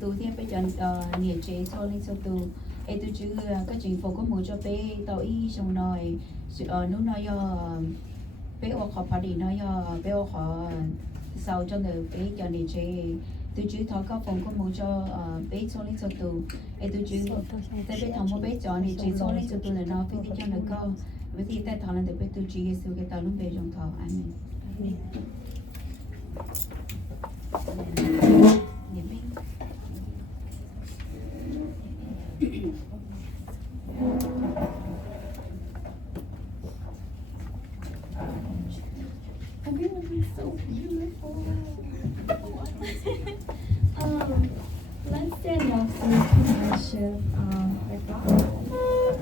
tu thì bây giờ nhiều chế cho lên số tu ấy tôi chứ các chính phủ có mua cho bé tàu y trong nồi nó nói bé ở khó phá đi nói bé ở khó sau cho người bé cho nhiều chế tôi chứ thọ các phòng có mua cho bé cho lên số tu ấy tôi chứ tại bé thằng mua bé cho nhiều chế cho lên số tu là nó phải đi cho nó có với thì tại thọ là để bé tôi chứ cái số cái tàu lúc bé trong thọ anh Everyone is so beautiful. Let's stand up so we can worship our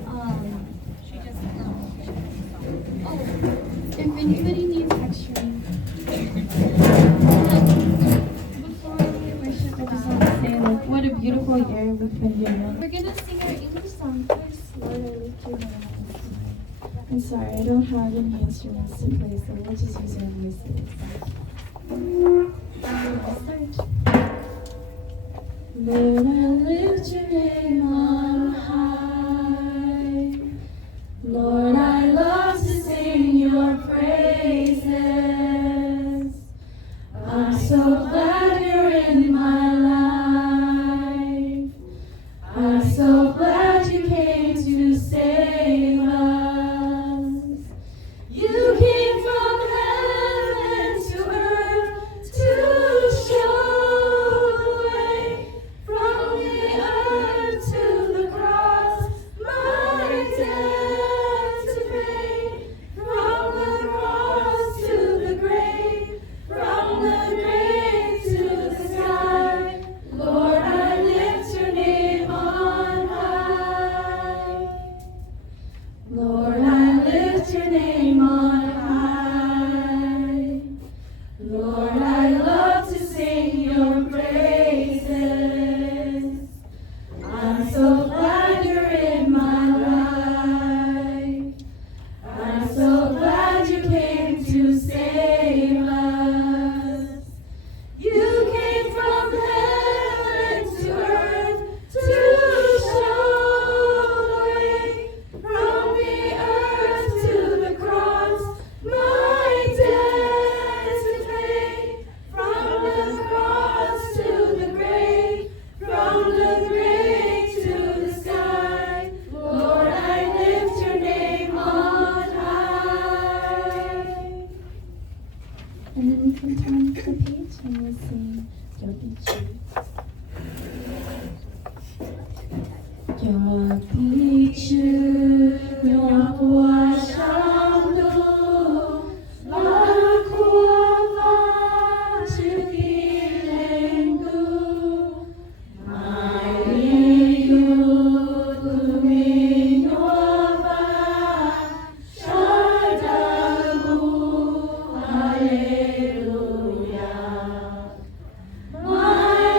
God. She just if anybody needs extra before we worship, I just want to say what a beautiful year we've been given. We're gonna sing our English song first. Lord, I lift your name. I'm sorry, I don't have any instruments to play, so we'll just use our voices. I'll start. Lord, I lift your name on high. Lord, I love to sing your praises. I'm so glad you're in my life. I'm so glad you came to save us. You came from heaven to earth to show the way. From the earth to the cross, my debt to pay. From the cross to the grave, from the grave to the sky. Lord, I lift your name on high. Lord, I lift your name on high. Lord, I love to sing your praises. I'm so glad you're in my life. I'm so glad you came to save us. You came from heaven to earth to show the way. From the earth to the cross, my debt to pay. From the cross to the grave, from the grave to the sky. Lord, I lift your name on high. And then we can turn the page and we'll sing your picture. Your picture, your poashando, la kuava chikilengu, my luminova, shadagu, hallelujah. My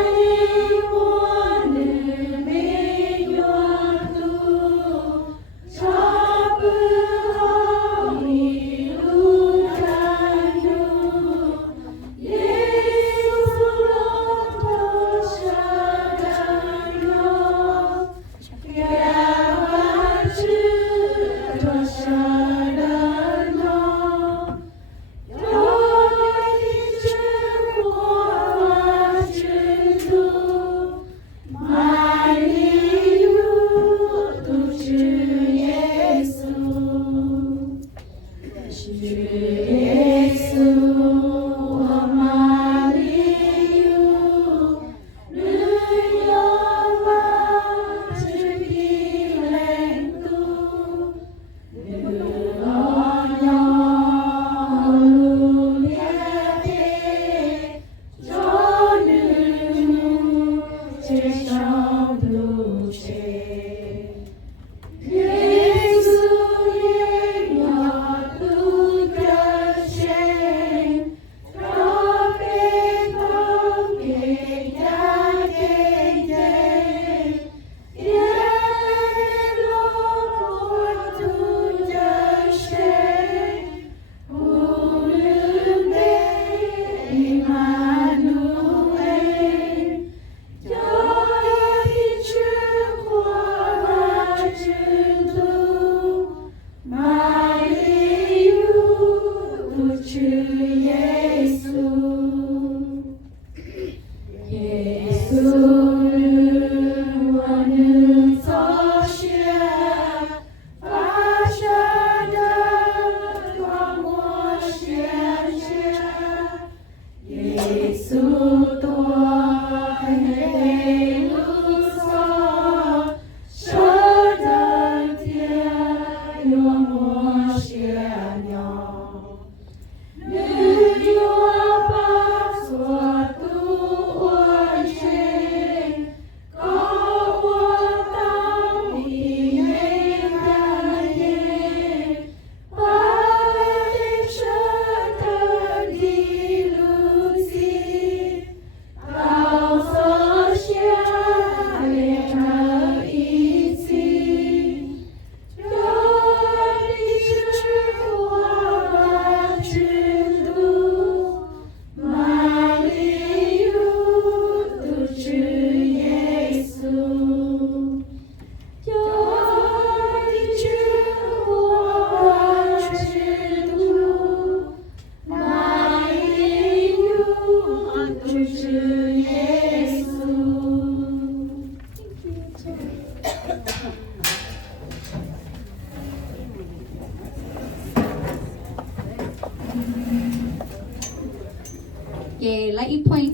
Chị lấy ít point.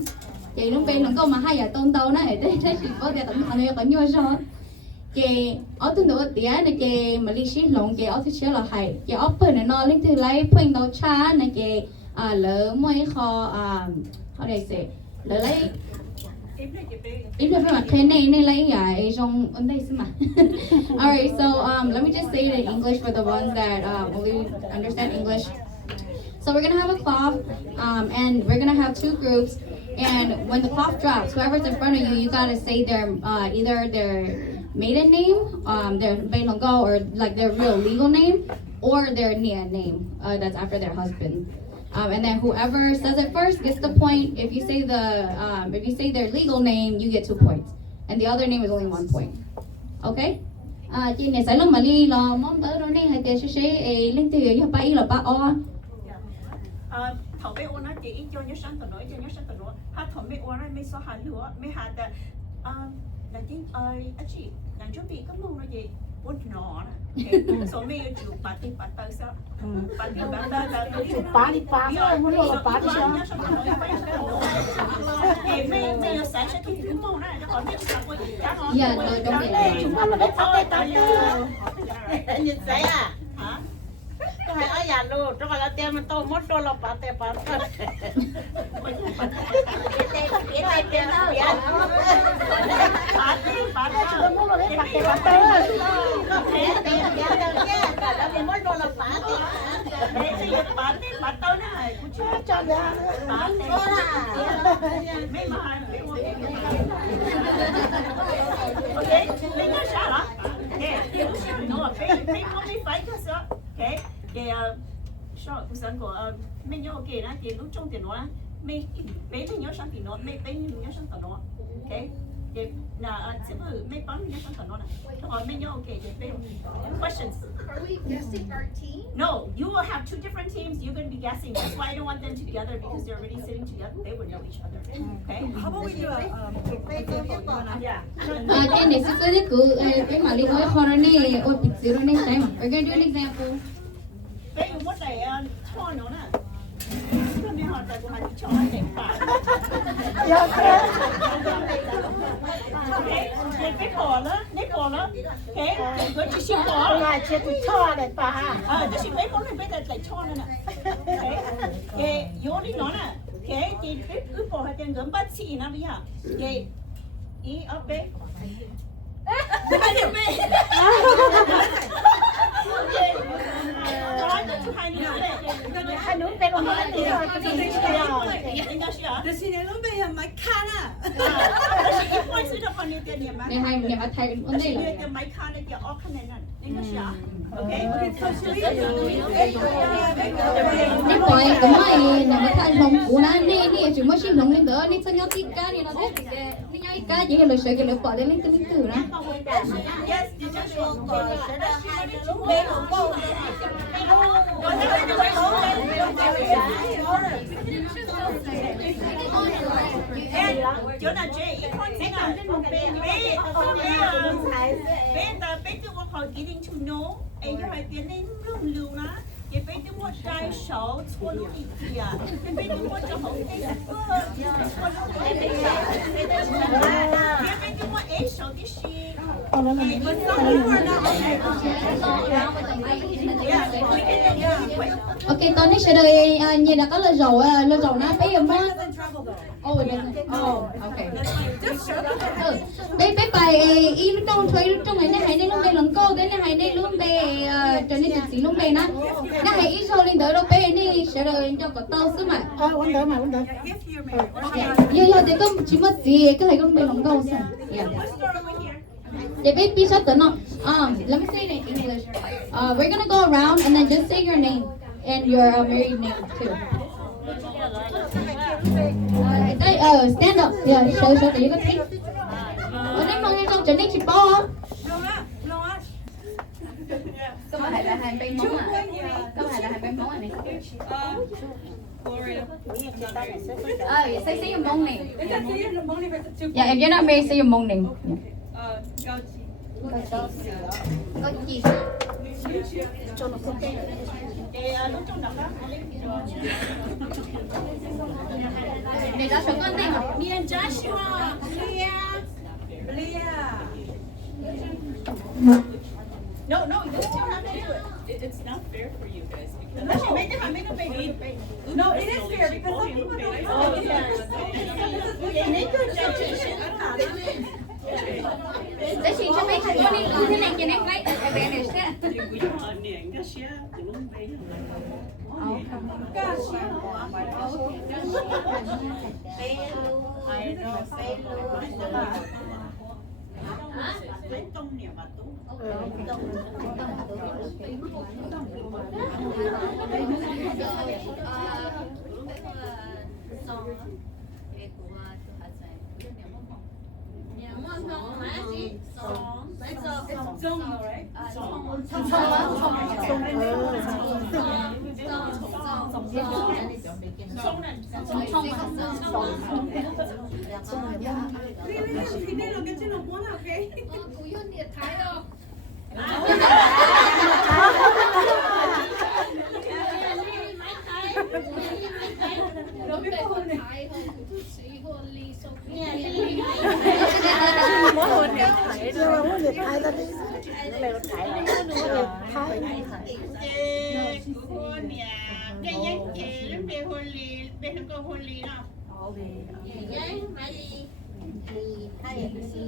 Chị lúc bên lần câu mà hai giờ tôn tâu nó để chị có thể tận nhau sao? Chị ở tuần đầu tiên này chị mà đi ship lồng chị ở thứ sáu là hay chị ở bên này nó lên từ lấy point đầu cha này chị lỡ mỗi kho how do I say lỡ lấy if the front ten này lấy trong ấn đây xem mà. Alright, so let me just say it in English for the ones that only understand English. So we're gonna have a cloth, and we're gonna have two groups. And when the cloth drops, whoever's in front of you, you gotta say their either their maiden name, their Beilongo, or like their real legal name, or their niam name that's after their husband. And then whoever says it first gets the point. If you say their legal name, you get 2 points, and the other name is only 1 point. Okay? Chị này sẽ làm mà đi là món bữa đó này hay tiền sẽ lên từ giờ ba là ba o. Thầu bé ôn á chị cho nhớ sáng tận nỗi hát thầu bé ôn á mấy số hạt lúa mấy hạt là chính chị làm cho bị cái mông nó gì ôn nọ số mấy chụp bát đi bát tới sao bát đi bát sao muốn lo bát đi sao cái mấy sáng sẽ thì cái mông này nó còn mấy cái quay cá ngon Dạ rồi trong này chúng ta là biết tao nhìn thấy à hả có phải ở nhà luôn cho là tiền mình tô mất đô la bát tiền bát cái này tiền đâu bát mua là biết bát tiền bát có thể tiền giá đâu nhé là mình mất đô la bát bát tao này cũng chưa cho ra bát mấy mà okay lấy cái sao hả no mấy phải cái sao okay cái sao cũng sáng của mấy nhớ cái đó cái lúc trong tiền nó mấy nhớ sáng tiền nó mấy nhớ sáng tiền nó okay cái là sẽ mấy bán nhớ sáng tiền nó này còn mấy nhớ okay cái questions. Are we guessing our team? No, you will have two different teams. You're going to be guessing. That's why I don't want them together because they're already sitting together. They would know each other. Okay? How about we do a Yeah. Chị này sẽ cái cứ cái mà đi nói khó này ôi bị zero next time. We're gonna do an example. Bây giờ một cái cho nó nè. Cái này họ tại của hai cho để phải. Cái bỏ đó. Okay? Cái chỉ xin bỏ. là chỉ cho để bà Cái xin mấy món này bây giờ lại cho nữa nè. Okay? Cái vô đi nó nè. Okay? Chị cứ bỏ hai tiền gấm bắt xì nó bây giờ. Okay? Ý ở bên. Hai điểm bên. hai đứa bên ông nói thì rồi The sinelong bay máy can à. Này hai nhà bắt thay ấn đây là. Này coi cũng mày nhà bắt thay lồng của nó này chỉ mới xin lồng lên đó này sao nhau tí cá này nó thế này nhau cá chỉ cái lời sợi cái lời bỏ lên từ đó. chỗ nào chơi ít con thế nào bé bé từ một hồi kỹ định chủ nấu ấy cho hai tiếng lên lùng lưu ná cái bé từ một trái sấu chua lúc ít kìa cái bé từ một cho hậu cái bơ cái bé từ một ấy sấu tí xí ok tao nói sẽ đợi nhìn đã có lời dầu nó bé em á oh okay bé bài y trong thuê trong này này đây lúc đây lần cô cái này đây lúc đây cho nên chỉ lúc đây nó hay ít sau lên đỡ đâu bé này sẽ đợi cho có tao xíu mà uống đỡ giờ thì có chỉ mất gì cái này cũng bên lòng câu sao để bé sắp tới nó let me say it in English we're gonna go around and then just say your name and your married name too stand up show để có thấy ở đây mọi người không chuẩn bị chụp bao có phải là hai bên móng này say your mong name yeah if you're not married say your mong name có gì để ra số con tên hả? Me and Joshua. Leah. No, you still have to do it. It's not fair for you guys because No, make a baby. No, it is fair because some people don't know. Oh, yeah. Để chị cho mấy thằng con đi thế này cho em lấy bé này sẽ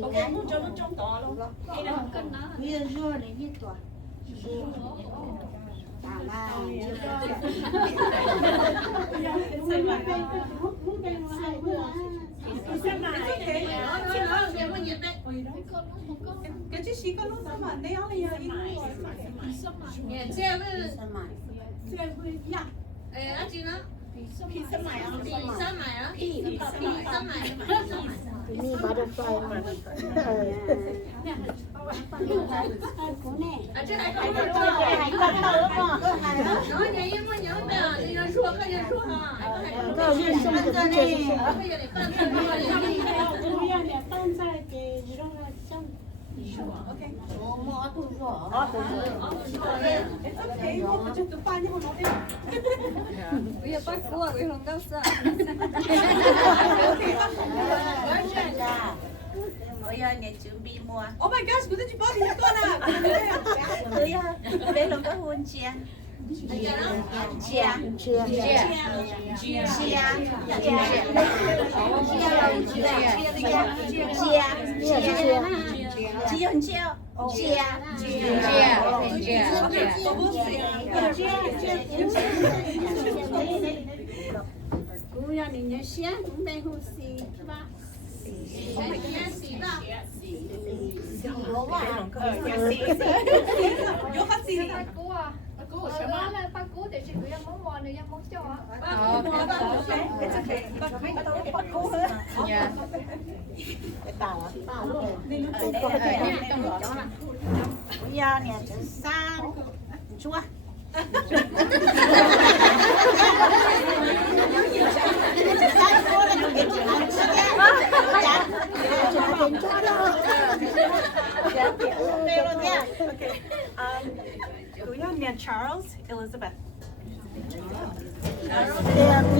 Ok, muốn cho nó trong tỏ luôn. Cái chiếc xí con nó sao mà đeo này à? tsev Dạ. anh chị nó Phi sâm mại phi sâm mại áนี่บัตเตอร์ฟลายมัน这还可以nói nhảy nhưng mà nhớ là đi ra xuống cái ra xuống hả ก็ยื่นส่งกับพี่เจส bây giờ để phân phân ra đi It's okay, một chút tụi ba nhưng mà nó đi. bây giờ bắt cua với không đâu sợ Bây giờ nhà chuẩn bị mua. Oh my gosh, của chị body con à. Đây là cái hôn chia. Chia. Okay. Của nhau nè Charles, Elizabeth.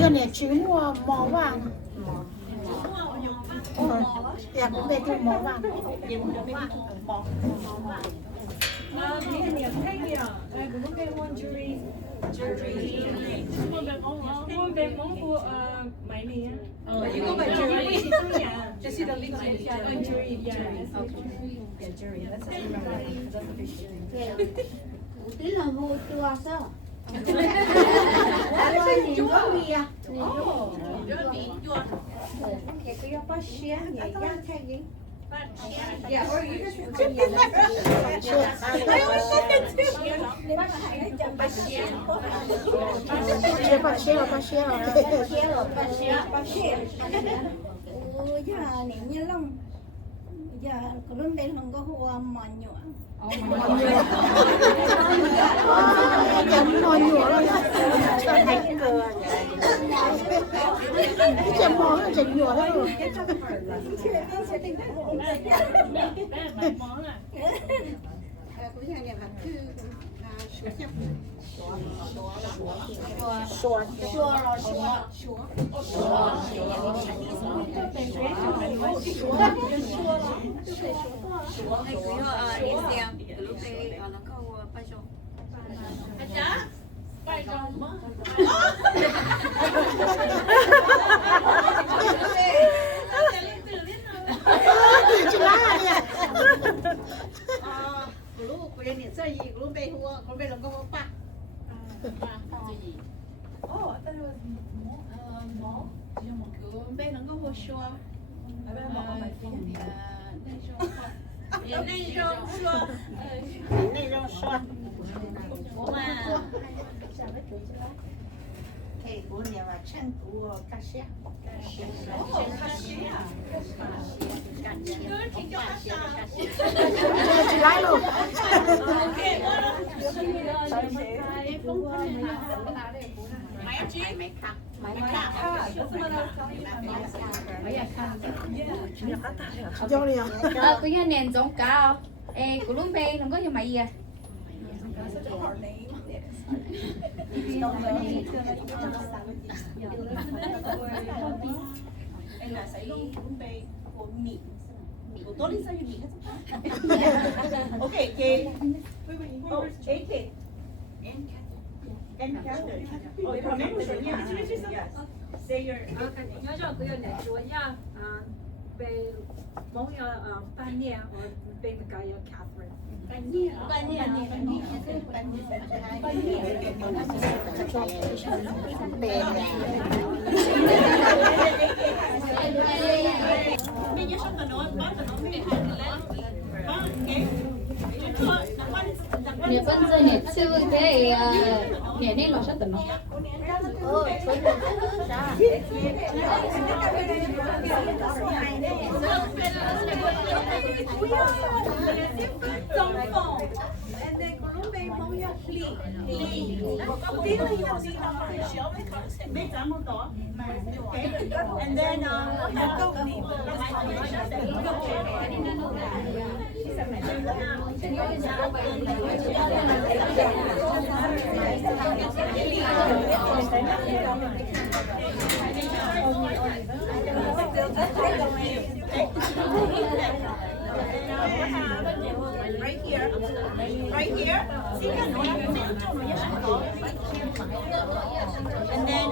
Bây giờ chỉ mua mỏ vàng. Dạ cũng về tìm mỏ vàng. Tí là vô chùa sao? Yeah, or you just niệm như long giờ có lúc đây không có hoa mòn nhựa Chấm mòn nhựa rồi. Thành cờ. Chấm mòn là chấm nhựa thôi rồi. Chị lái luôn. Vô liền. Có nhà nền giống cao. Ê, của lúc đây nó có cho mày gì à? Là sẽ luôn cũng về của Mỹ. Của tôi đi sao Mỹ hết. Okay, okay. Oh, AK. And Catherine. Oh, remember the yeah. Say your. nhớ cho cái này chúa nha. Về mong nhớ ban niệm or về cái Catherine. Bây giờ xong rồi nói bác rồi nói về hai người lên. Bác cái. Nè phân giờ nè sư thế nè nên lo sát tận nó. And then Colombia mong yo hlub. Biết giảm một tổ. Okay. And then right here. And then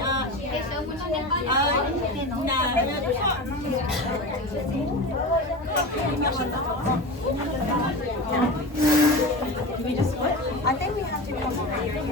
I think we have to come over here.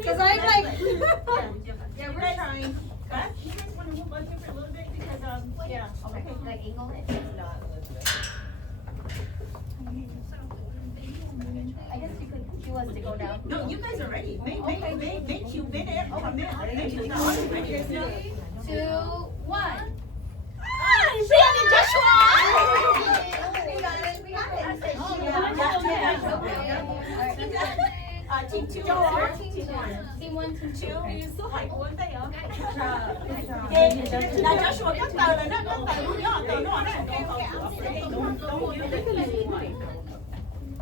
Because I'm like, yeah, we're trying. You guys want to move up here for a little bit because yeah. Okay. Like angle it? I guess you could, she wants to go down. No, you guys are ready. Make you been there for a minute. Make you not ready. 2, 1. Team 2 Team 1, Team 2. số hải của anh đây hả? Là Joshua cắt tờ là nó tờ luôn đó, tờ nó này.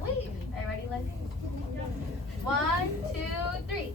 Wait. Are you ready, Leslie? 1, 2, 3.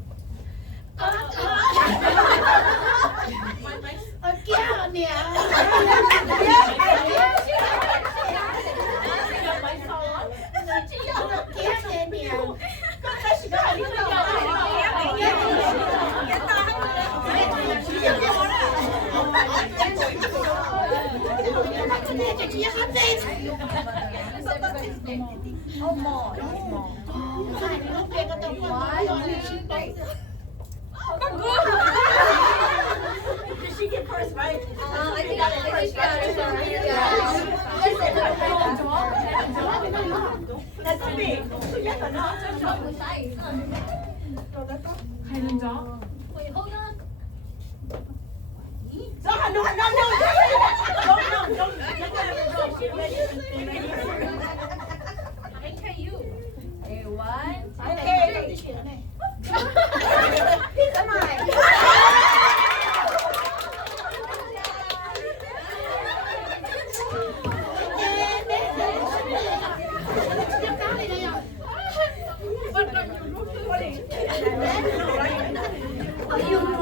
Did she get first, right? I think she got it first. That's a big. Yes or no? Wait, hold on. No. Okay,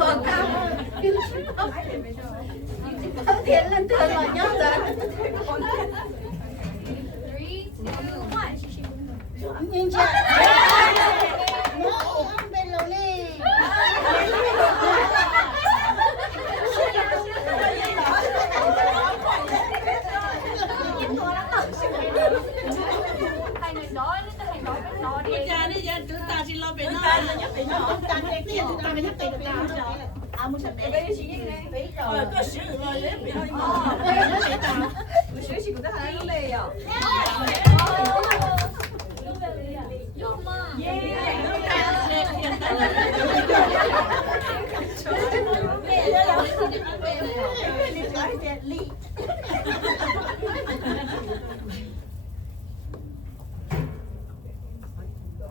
1, 2, Okay. 3. Come on. Thiện lên thường rồi nhớ rồi. 3, 2, 1.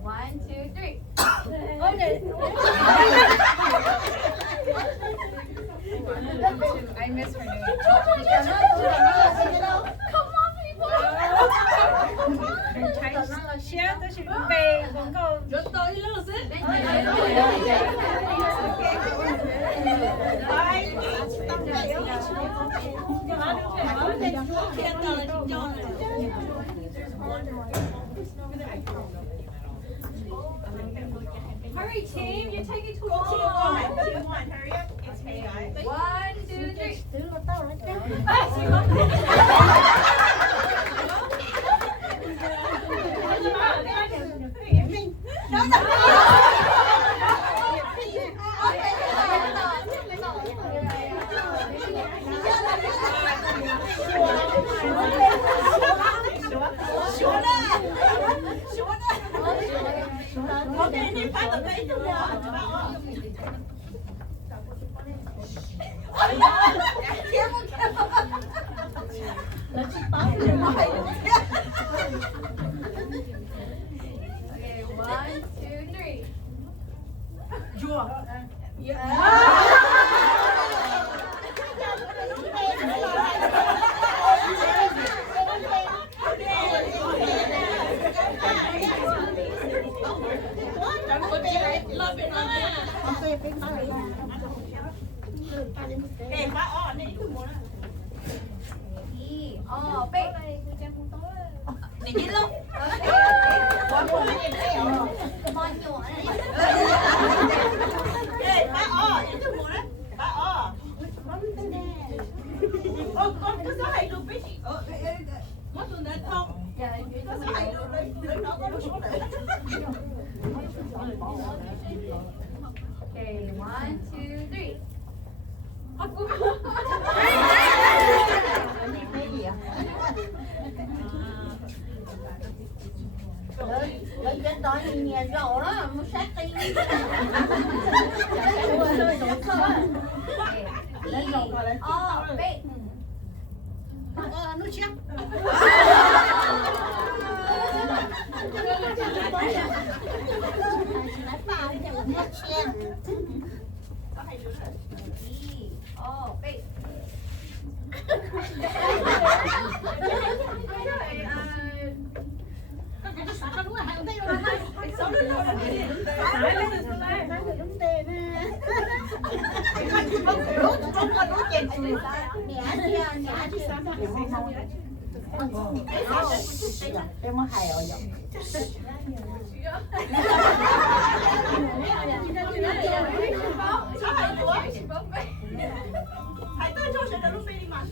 One, two, three. Oh no. I miss her name. Come on, people. Share tôi chỉ về quảng cáo rất tối luôn chứ. Hurry, team! You're taking too long. Team 1, hurry up. It's hey guys. OK，你拍到背的我，哎呀，天不天不，那是八点半。Okay, 1, 2, 3. 弱。Okay, 1, 2, 3. Lên trên đó thì nhà rổ đó, mua sát đi. Lên rổ rồi lên. Big. Nó chắc. Nó vào thì nó chen. Big. Em có hài ở vậy. Hãy tới cho sẽ được lúc đi mà.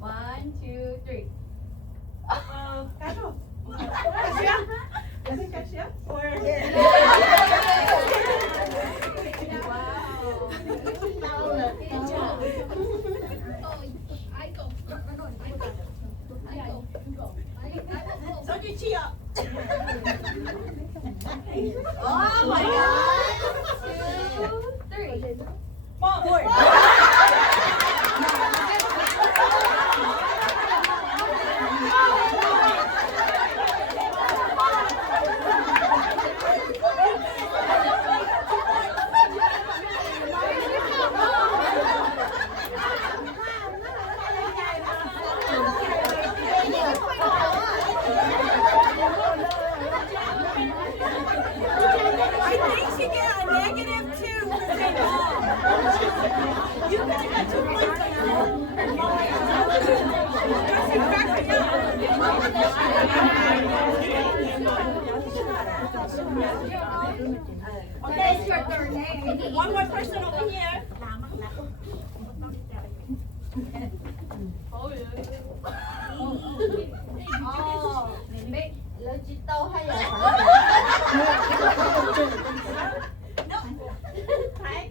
One, two, three. Cái rồi. Cashier? Or so you cheer. Oh my God. 2, 3. Four. I think she got a -2 for saying mom. You guys got 2 points on She cracked me up. Okay, it's your turn. One more person over here. Big. Lên chị tô hay là No. Hi.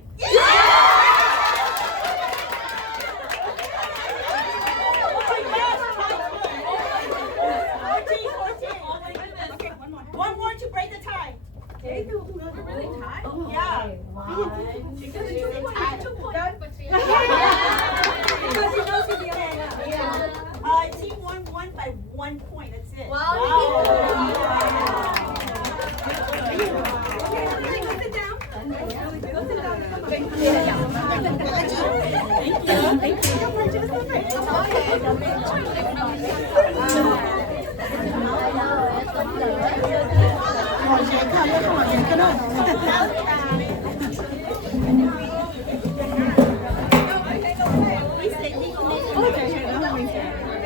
One more to break the tie. You're really tied? Yeah. one. Because you know she'd be okay. Team won by 1 point. That's it. Wow. Okay, go sit down. Go sit down. Thank you. Thank you. 看了看了，看了。